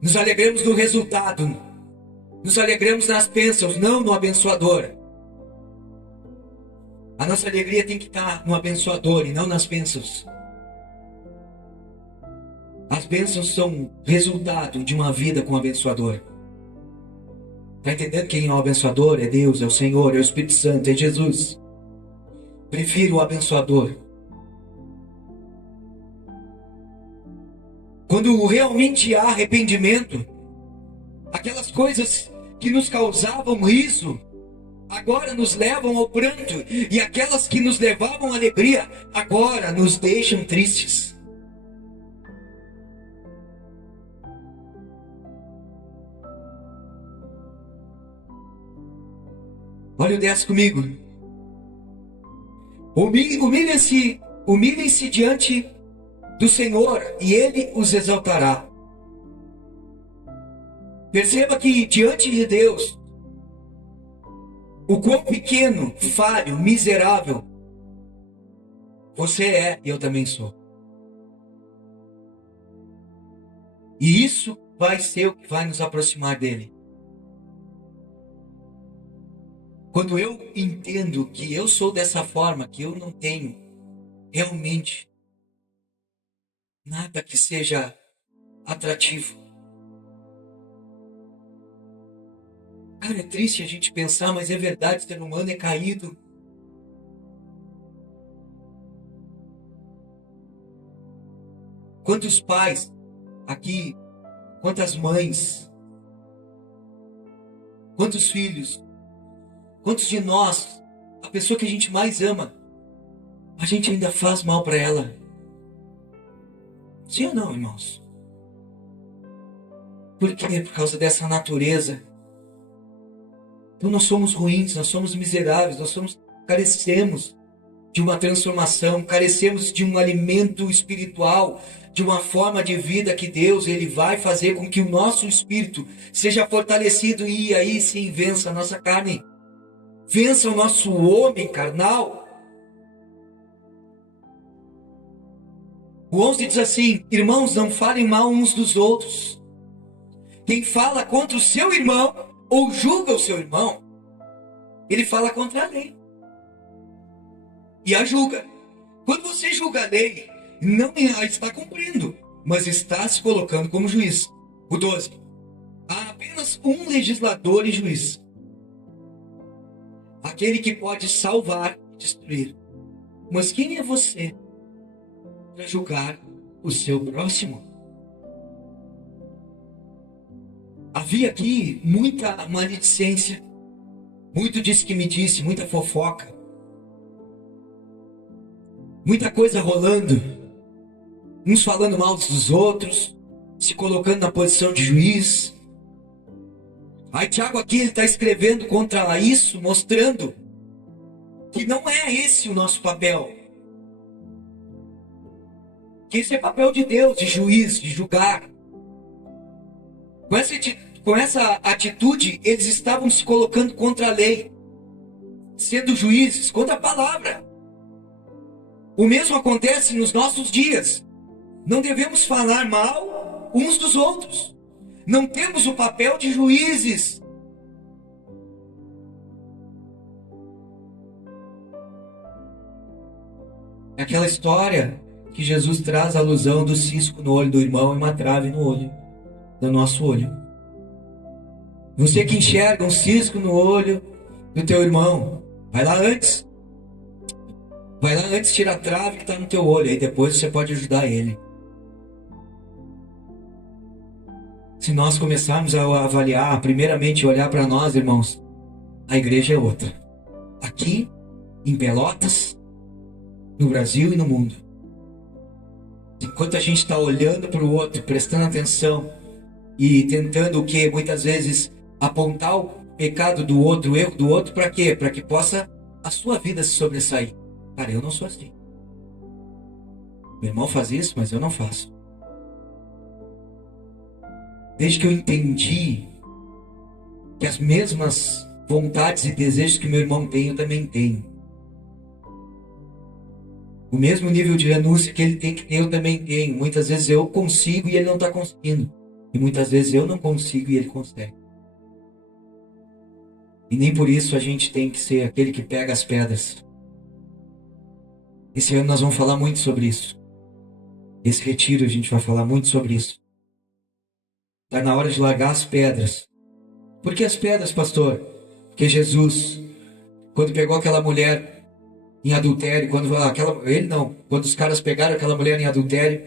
Nos alegramos no resultado. Nos alegramos nas bênçãos, não no abençoador. A nossa alegria tem que estar no abençoador e não nas bênçãos. As bênçãos são resultado de uma vida com o abençoador. Está entendendo quem é o abençoador? É Deus, é o Senhor, é o Espírito Santo, é Jesus. Prefiro o abençoador. Quando realmente há arrependimento, aquelas coisas que nos causavam riso, agora nos levam ao pranto. E aquelas que nos levavam à alegria, agora nos deixam tristes. Olha o 10 comigo. Humilhem-se diante do Senhor e Ele os exaltará. Perceba que diante de Deus, o quão pequeno, falho, miserável você é e eu também sou. E isso vai ser o que vai nos aproximar dele. Quando eu entendo que eu sou dessa forma, que eu não tenho realmente nada que seja atrativo. Cara, é triste a gente pensar, mas é verdade, o ser humano é caído. Quantos pais aqui, quantas mães, quantos filhos, quantos de nós, a pessoa que a gente mais ama, a gente ainda faz mal para ela. Sim ou não, irmãos? Por quê? Por causa dessa natureza. Então nós somos ruins, nós somos miseráveis, carecemos de uma transformação, carecemos de um alimento espiritual, de uma forma de vida que Deus ele vai fazer com que o nosso espírito seja fortalecido e aí sim vença a nossa carne, vença o nosso homem carnal. O 11 diz assim: irmãos, não falem mal uns dos outros. Quem fala contra o seu irmão ou julga o seu irmão, ele fala contra a lei e a julga. Quando você julga a lei, não a está cumprindo, mas está se colocando como juiz. O 12. Há apenas um legislador e juiz, aquele que pode salvar e destruir. Mas quem é você para julgar o seu próximo? Havia aqui muita maledicência, muito disse que me disse, muita fofoca, muita coisa rolando, uns falando mal dos outros, se colocando na posição de juiz. Aí Tiago aqui ele está escrevendo contra isso, mostrando que não é esse o nosso papel. Que esse é papel de Deus, de juiz, de julgar. Com essa atitude, eles estavam se colocando contra a lei, sendo juízes contra a palavra. O mesmo acontece nos nossos dias. Não devemos falar mal uns dos outros. Não temos o papel de juízes. É aquela história que Jesus traz a alusão do cisco no olho do irmão e uma trave no olho, do nosso olho. Você que enxerga um cisco no olho do teu irmão, vai lá antes. Vai lá antes, tira a trave que está no teu olho, aí depois você pode ajudar ele. Se nós começarmos a avaliar, primeiramente olhar para nós, irmãos, a igreja é outra. Aqui, em Pelotas, no Brasil e no mundo. Enquanto a gente está olhando para o outro, prestando atenção e tentando o quê? Muitas vezes apontar o pecado do outro, o erro do outro, para quê? Para que possa a sua vida se sobressair. Cara, eu não sou assim. Meu irmão faz isso, mas eu não faço. Desde que eu entendi que as mesmas vontades e desejos que meu irmão tem, eu também tenho. O mesmo nível de renúncia que ele tem que ter, eu também tenho. Muitas vezes eu consigo e ele não está conseguindo. E muitas vezes eu não consigo e ele consegue. E nem por isso a gente tem que ser aquele que pega as pedras. Esse ano nós vamos falar muito sobre isso. Esse retiro a gente vai falar muito sobre isso. Está na hora de largar as pedras. Por que as pedras, pastor? Porque Jesus, quando pegou aquela mulher em adultério, quando os caras pegaram aquela mulher em adultério,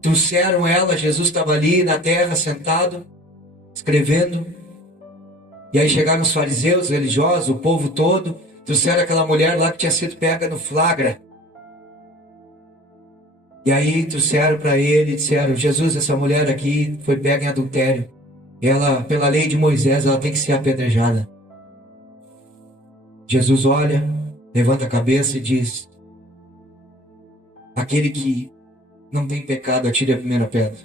trouxeram ela, Jesus estava ali na terra, sentado, escrevendo. E aí chegaram os fariseus, religiosos, o povo todo, trouxeram aquela mulher lá que tinha sido pega no flagra. E aí trouxeram para ele e disseram: Jesus, essa mulher aqui foi pega em adultério. Ela, pela lei de Moisés, ela tem que ser apedrejada. Jesus olha, levanta a cabeça e diz: aquele que não tem pecado, atire a primeira pedra.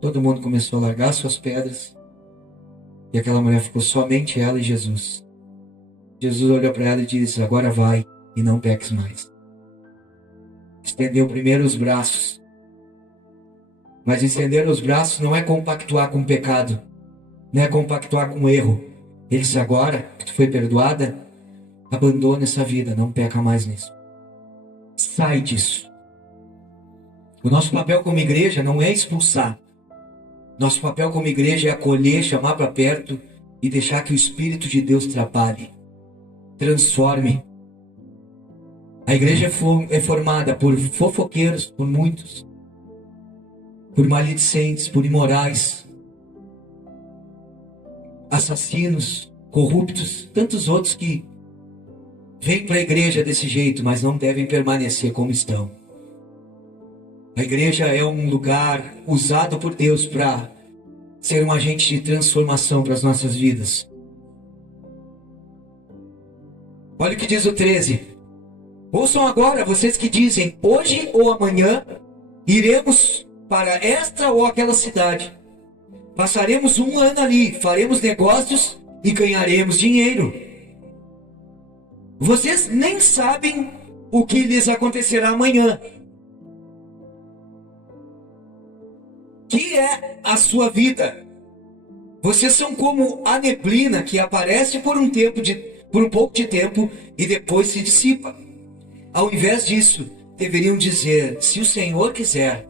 Todo mundo começou a largar suas pedras. E aquela mulher ficou somente ela e Jesus. Jesus olhou para ela e disse: agora vai e não peques mais. Estendeu primeiro os braços. Mas estender os braços não é compactuar com o pecado, não é compactuar com o erro. Ele diz: agora que tu foi perdoada, abandona essa vida, não peca mais nisso. Sai disso. O nosso papel como igreja não é expulsar. Nosso papel como igreja é acolher, chamar para perto e deixar que o Espírito de Deus trabalhe, transforme. A igreja é formada por fofoqueiros, por muitos, por maledicentes, por imorais, assassinos, corruptos, tantos outros que vêm para a igreja desse jeito, mas não devem permanecer como estão. A igreja é um lugar usado por Deus para ser um agente de transformação para as nossas vidas. Olha o que diz o 13. Ouçam agora, vocês que dizem: hoje ou amanhã iremos para esta ou aquela cidade. Passaremos um ano ali, faremos negócios e ganharemos dinheiro. Vocês nem sabem o que lhes acontecerá amanhã. Que é a sua vida? Vocês são como a neblina que aparece por um pouco de tempo e depois se dissipa. Ao invés disso, deveriam dizer: se o Senhor quiser,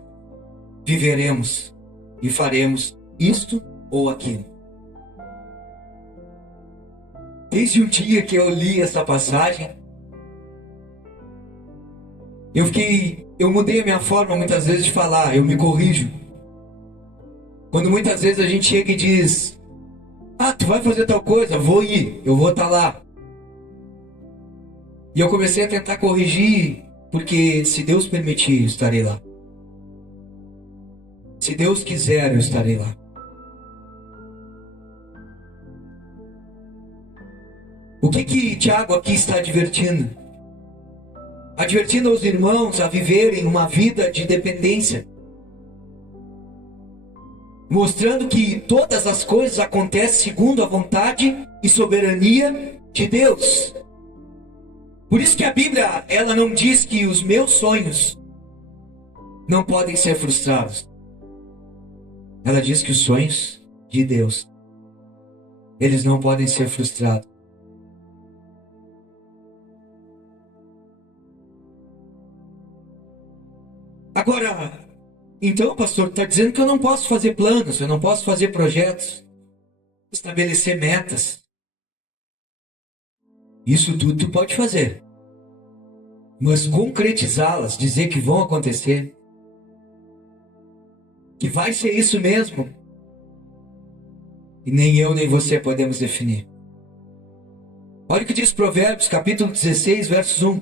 viveremos e faremos isto ou aquilo. Desde o dia que eu li essa passagem, eu mudei a minha forma muitas vezes de falar, eu me corrijo. Quando muitas vezes a gente chega e diz: ah, tu vai fazer tal coisa, vou ir, eu vou estar lá. E eu comecei a tentar corrigir, porque se Deus permitir, eu estarei lá. Se Deus quiser, eu estarei lá. O que Tiago aqui está advertindo? Advertindo aos irmãos a viverem uma vida de dependência. Mostrando que todas as coisas acontecem segundo a vontade e soberania de Deus. Por isso que a Bíblia, ela não diz que os meus sonhos não podem ser frustrados. Ela diz que os sonhos de Deus, eles não podem ser frustrados. Agora, então, pastor, está dizendo que eu não posso fazer planos, eu não posso fazer projetos, estabelecer metas. Isso tudo tu pode fazer. Mas concretizá-las, dizer que vão acontecer, que vai ser isso mesmo, e nem eu nem você podemos definir. Olha o que diz Provérbios, capítulo 16, versos 1.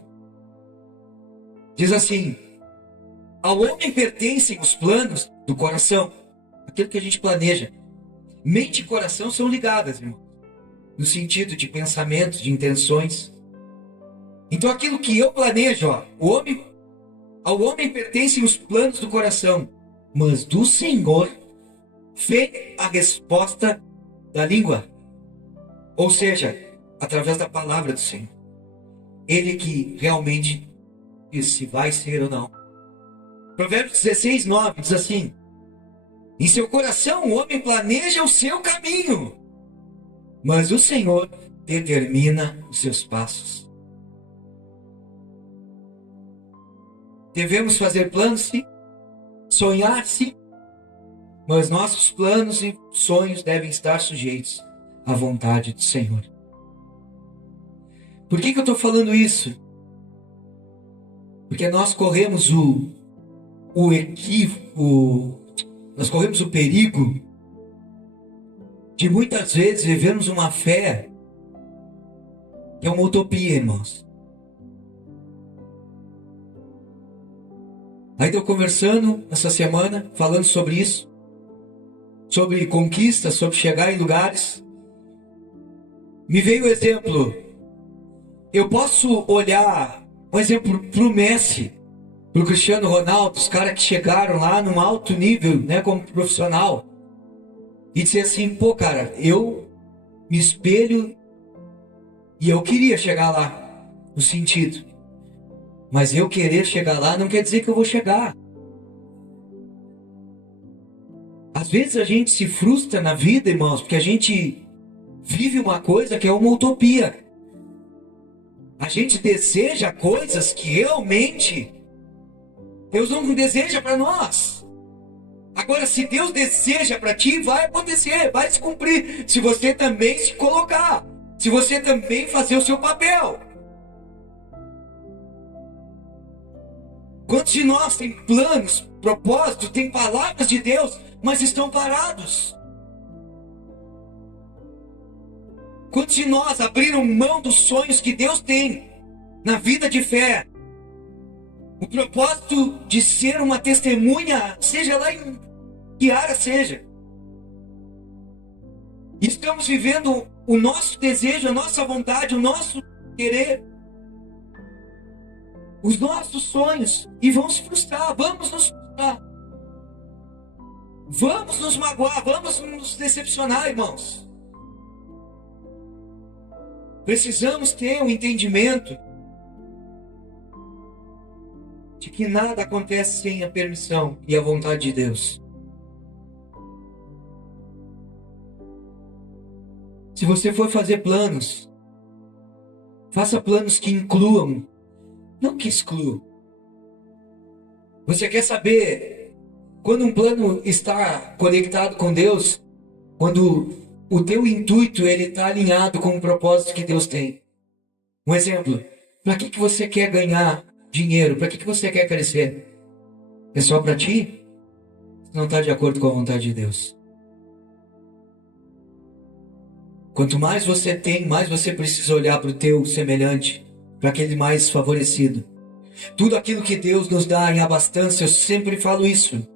Diz assim: ao homem pertencem os planos do coração, aquilo que a gente planeja. Mente e coração são ligadas, irmão, no sentido de pensamentos, de intenções. Então aquilo que eu planejo, ao homem pertencem os planos do coração, mas do Senhor vem a resposta da língua. Ou seja, através da palavra do Senhor. Ele que realmente diz se vai ser ou não. Provérbios 16, 9 diz assim: em seu coração o homem planeja o seu caminho, mas o Senhor determina os seus passos. Devemos fazer planos, sim. Sonhar, sim. Mas nossos planos e sonhos devem estar sujeitos à vontade do Senhor. Por que eu estou falando isso? Porque nós corremos o equívoco, nós corremos o perigo de muitas vezes vivermos uma fé que é uma utopia, irmãos. Aí estou conversando essa semana, falando sobre isso, sobre conquistas, sobre chegar em lugares. Me veio o exemplo, eu posso olhar, um exemplo para o Messi, para o Cristiano Ronaldo, os caras que chegaram lá num alto nível, né, como profissional, e dizer assim: pô, cara, eu me espelho e eu queria chegar lá, no sentido. Mas eu querer chegar lá não quer dizer que eu vou chegar. vezes a gente se frustra na vida, irmãos, porque a gente vive uma coisa que é uma utopia. A gente deseja coisas que realmente Deus não deseja para nós. Agora, se Deus deseja para ti, vai acontecer, vai se cumprir. Se você também se colocar, se você também fazer o seu papel. Quantos de nós tem planos, propósitos, tem palavras de Deus, mas estão parados? Quantos de nós abriram mão dos sonhos que Deus tem na vida de fé? O propósito de ser uma testemunha, seja lá em que área seja. Estamos vivendo o nosso desejo, a nossa vontade, o nosso querer, os nossos sonhos, e vamos se frustrar, vamos nos frustrar. Vamos nos magoar, vamos nos decepcionar, irmãos. Precisamos ter um entendimento de que nada acontece sem a permissão e a vontade de Deus. Se você for fazer planos, faça planos que incluam, não que excluam. Você quer saber quando um plano está conectado com Deus? Quando o teu intuito ele está alinhado com o propósito que Deus tem. Um exemplo, para que você quer ganhar dinheiro? Para que você quer crescer? É só para ti? Não está de acordo com a vontade de Deus. Quanto mais você tem, mais você precisa olhar para o teu semelhante, para aquele mais favorecido. Tudo aquilo que Deus nos dá em abastança, eu sempre falo isso.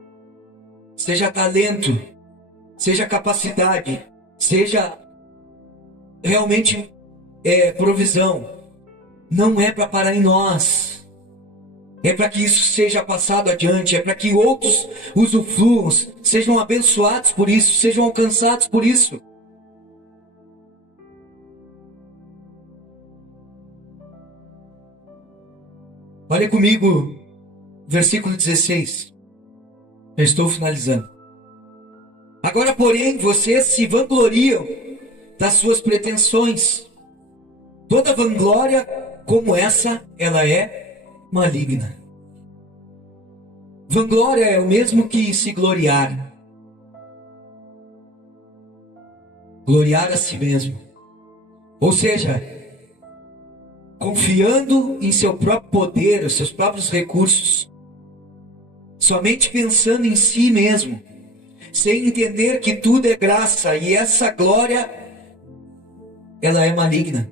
Seja talento, seja capacidade, seja realmente provisão. Não é para parar em nós. É para que isso seja passado adiante. É para que outros usufruam, sejam abençoados por isso, sejam alcançados por isso. Olha comigo, versículo 16. Eu estou finalizando. Agora, porém, vocês se vangloriam das suas pretensões. Toda vanglória como essa, ela é maligna. Vanglória é o mesmo que se gloriar. Gloriar a si mesmo. Ou seja, confiando em seu próprio poder, os seus próprios recursos, somente pensando em si mesmo, sem entender que tudo é graça, e essa glória, ela é maligna.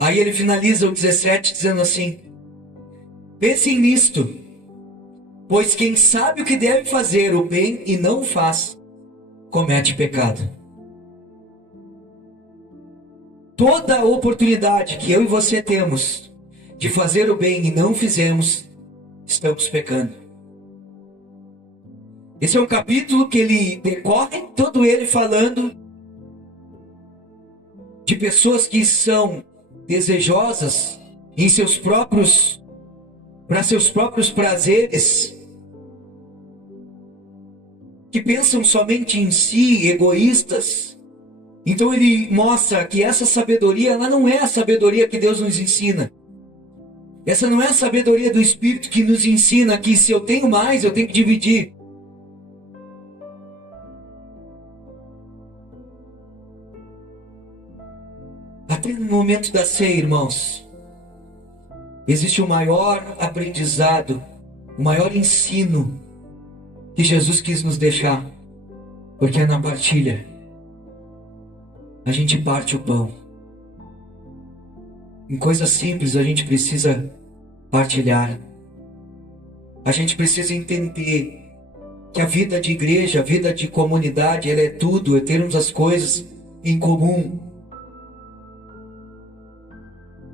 Aí ele finaliza o 17 dizendo assim: pensem nisto, pois quem sabe o que deve fazer o bem e não o faz, comete pecado. Toda oportunidade que eu e você temos de fazer o bem e não fizemos, estamos pecando. Esse é um capítulo que ele decorre todo ele falando de pessoas que são desejosas em seus próprios, para seus próprios prazeres, que pensam somente em si, egoístas. Então ele mostra que essa sabedoria, ela não é a sabedoria que Deus nos ensina. Essa não é a sabedoria do Espírito que nos ensina que se eu tenho mais, eu tenho que dividir. Até no momento da ceia, irmãos, existe o maior aprendizado, o maior ensino que Jesus quis nos deixar, porque é na partilha. A gente parte o pão. Em coisas simples a gente precisa partilhar. A gente precisa entender que a vida de igreja, a vida de comunidade, ela é tudo, é termos as coisas em comum.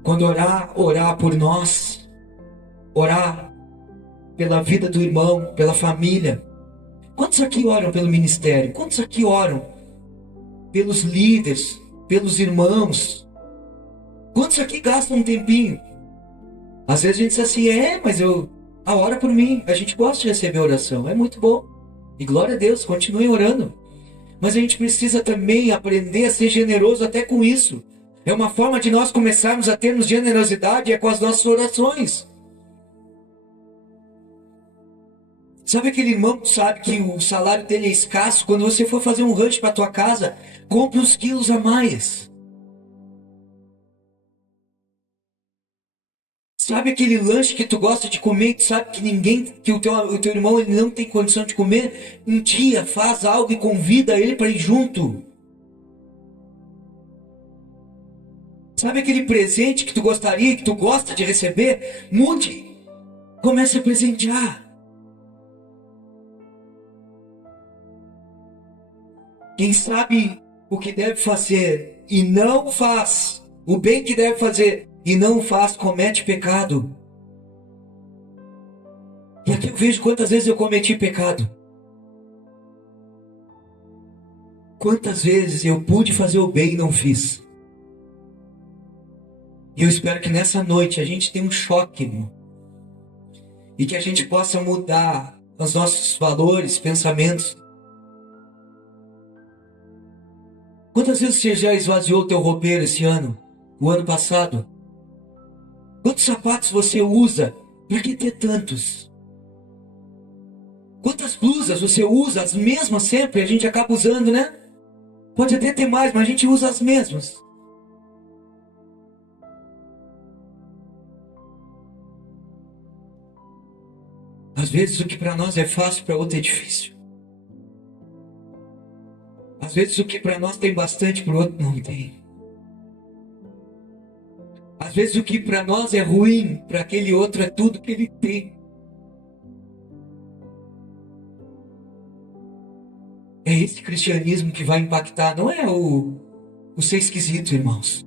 Quando orar por nós, orar pela vida do irmão, pela família. Quantos aqui oram pelo ministério? Quantos aqui oram pelos líderes, pelos irmãos? Quantos aqui gastam um tempinho? Às vezes a gente diz assim, mas eu ora por mim. A gente gosta de receber oração, é muito bom. E glória a Deus, continue orando. Mas a gente precisa também aprender a ser generoso até com isso. É uma forma de nós começarmos a termos generosidade, é com as nossas orações. Sabe aquele irmão que sabe que o salário dele é escasso? Quando você for fazer um rancho para tua casa, compre uns quilos a mais. Sabe aquele lanche que tu gosta de comer e tu sabe que o teu irmão ele não tem condição de comer? Um dia faz algo e convida ele para ir junto. Sabe aquele presente que tu gostaria, que tu gosta de receber? Mude. Comece a presentear. Quem sabe o que deve fazer e não faz, o bem que deve fazer e não faz, comete pecado. E aqui eu vejo quantas vezes eu cometi pecado. Quantas vezes eu pude fazer o bem e não fiz. E eu espero que nessa noite a gente tenha um choque, irmão. E que a gente possa mudar os nossos valores, pensamentos. Quantas vezes você já esvaziou o teu roupeiro esse ano? O ano passado? Quantos sapatos você usa? Por que ter tantos? Quantas blusas você usa? As mesmas sempre? A gente acaba usando, né? Pode até ter mais, mas a gente usa as mesmas. Às vezes o que para nós é fácil, para outro é difícil. Às vezes o que para nós tem bastante, para o outro não tem. Às vezes o que para nós é ruim, para aquele outro é tudo que ele tem. É esse cristianismo que vai impactar, não é o ser esquisito, irmãos.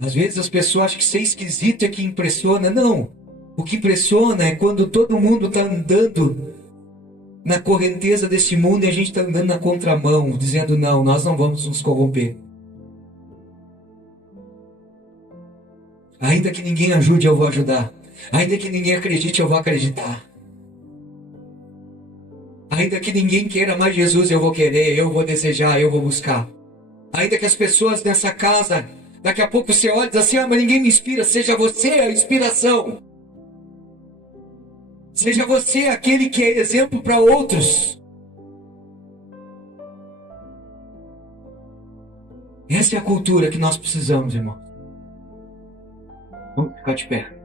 Às vezes as pessoas acham que ser esquisito é que impressiona. Não. O que impressiona é quando todo mundo está andando na correnteza desse mundo e a gente está andando na contramão, dizendo não, nós não vamos nos corromper. Ainda que ninguém ajude, eu vou ajudar. Ainda que ninguém acredite, eu vou acreditar. Ainda que ninguém queira mais Jesus, eu vou querer, eu vou desejar, eu vou buscar. Ainda que as pessoas nessa casa, daqui a pouco você olha e diz assim, mas ninguém me inspira, seja você a inspiração. Seja você aquele que é exemplo para outros. Essa é a cultura que nós precisamos, irmão. Vamos ficar de pé.